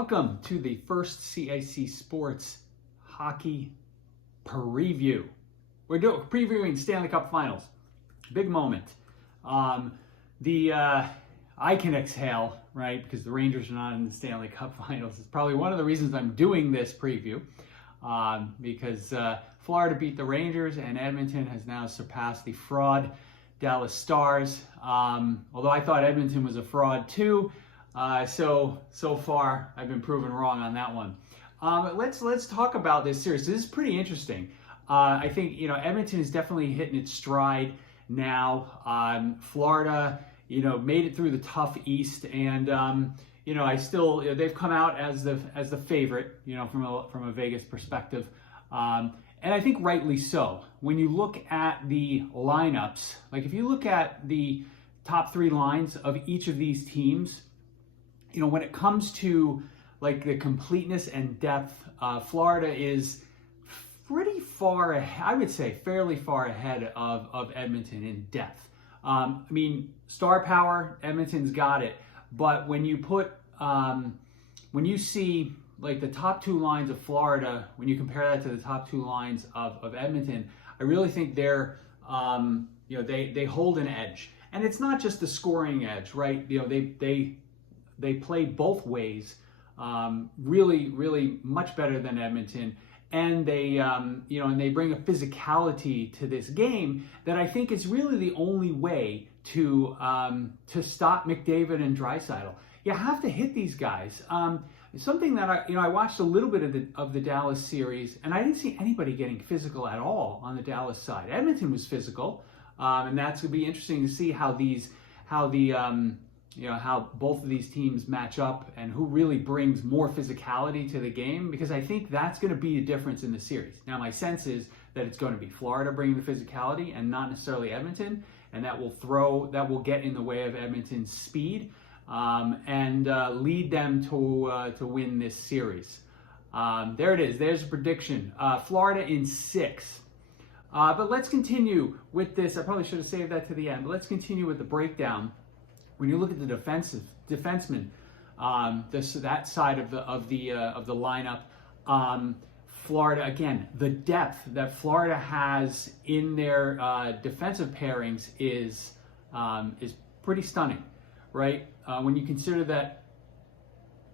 Welcome to the first CIC Sports Hockey Preview. We're previewing Stanley Cup Finals. Big moment. I can exhale, right, because the Rangers are not in the Stanley Cup Finals. It's probably one of the reasons I'm doing this preview, because Florida beat the Rangers and Edmonton has now surpassed the fraud Dallas Stars. Although I thought Edmonton was a fraud too. So far I've been proven wrong on that one. Let's talk about this series. This is pretty interesting. I think Edmonton is definitely hitting its stride now. Florida, made it through the tough East, and they've come out as the favorite, from a Vegas perspective, and I think rightly so. When you look at the lineups, like if you look at the top three lines of each of these teams, when it comes to like the completeness and depth, Florida is pretty far ahead, I would say fairly far ahead of Edmonton in depth. Star power, Edmonton's got it. But when you when you see like the top two lines of Florida, when you compare that to the top two lines of Edmonton, I really think they hold an edge. And it's not just the scoring edge, right? They play both ways, really much better than Edmonton, and they bring a physicality to this game that I think is really the only way to stop McDavid and Draisaitl. You have to hit these guys. Something that I watched a little bit of the Dallas series, and I didn't see anybody getting physical at all on the Dallas side. Edmonton was physical, and that's going to be interesting to see how both of these teams match up and who really brings more physicality to the game, because I think that's going to be a difference in the series. Now, my sense is that it's going to be Florida bringing the physicality and not necessarily Edmonton, and that will get in the way of Edmonton's speed and lead them to win this series. There it is. There's a prediction. Florida in 6. But let's continue with this. I probably should have saved that to the end, but let's continue with the breakdown. When you look at the defensemen, that side of the lineup, Florida, again, the depth that Florida has in their defensive pairings is pretty stunning, right? When you consider that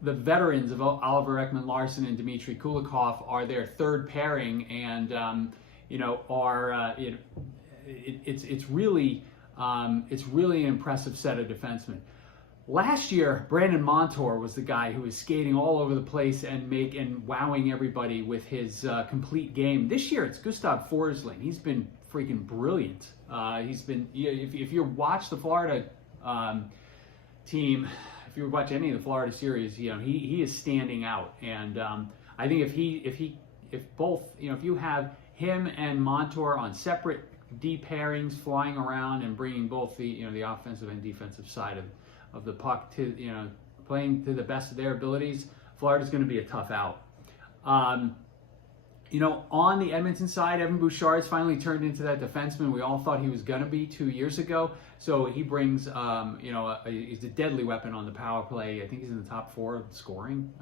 the veterans of Oliver Ekman-Larsson and Dmitry Kulikov are their third pairing, and it's really an impressive set of defensemen. Last year, Brandon Montour was the guy who was skating all over the place and wowing everybody with his complete game. This year, it's Gustav Forsling. He's been freaking brilliant. He's been, if you watch the Florida team, if you watch any of the Florida series, he is standing out. And I think if you have him and Montour on separate D pairings, flying around and bringing both the offensive and defensive side of the puck to playing to the best of their abilities, Florida's going to be a tough out. On the Edmonton side, Evan Bouchard's finally turned into that defenseman we all thought he was going to be 2 years ago. So he brings he's a deadly weapon on the power play. I think he's in the top 4 of scoring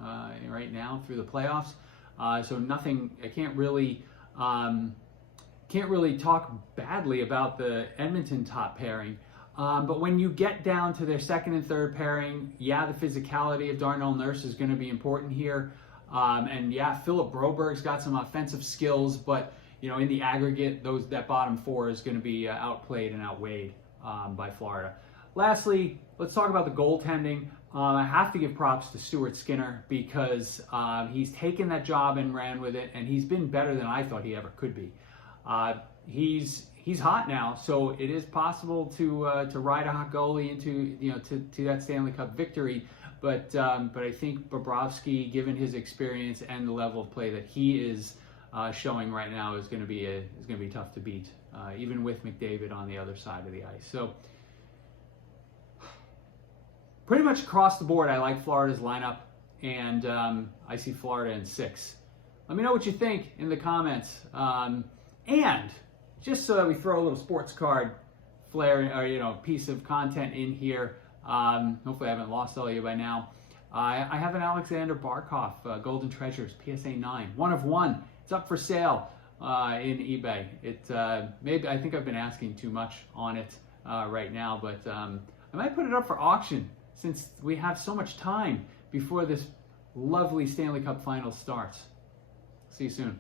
right now through the playoffs. So nothing. I can't really talk badly about the Edmonton top pairing. But when you get down to their second and third pairing, the physicality of Darnell Nurse is going to be important here. Philip Broberg's got some offensive skills, but in the aggregate, that bottom 4 is going to be outplayed and outweighed by Florida. Lastly, let's talk about the goaltending. I have to give props to Stuart Skinner, because he's taken that job and ran with it, and he's been better than I thought he ever could be. He's hot now, so it is possible to ride a hot goalie into to that Stanley Cup victory. But I think Bobrovsky, given his experience and the level of play that he is showing right now, is going to be tough to beat, even with McDavid on the other side of the ice. So pretty much across the board, I like Florida's lineup, and I see Florida in 6. Let me know what you think in the comments. And just so that we throw a little sports card flair or piece of content in here, hopefully I haven't lost all of you by now. I have an Alexander Barkov Golden Treasures PSA 9, 1 of 1. It's up for sale in eBay. Maybe I think I've been asking too much on it right now, but I might put it up for auction since we have so much time before this lovely Stanley Cup Finals starts. See you soon.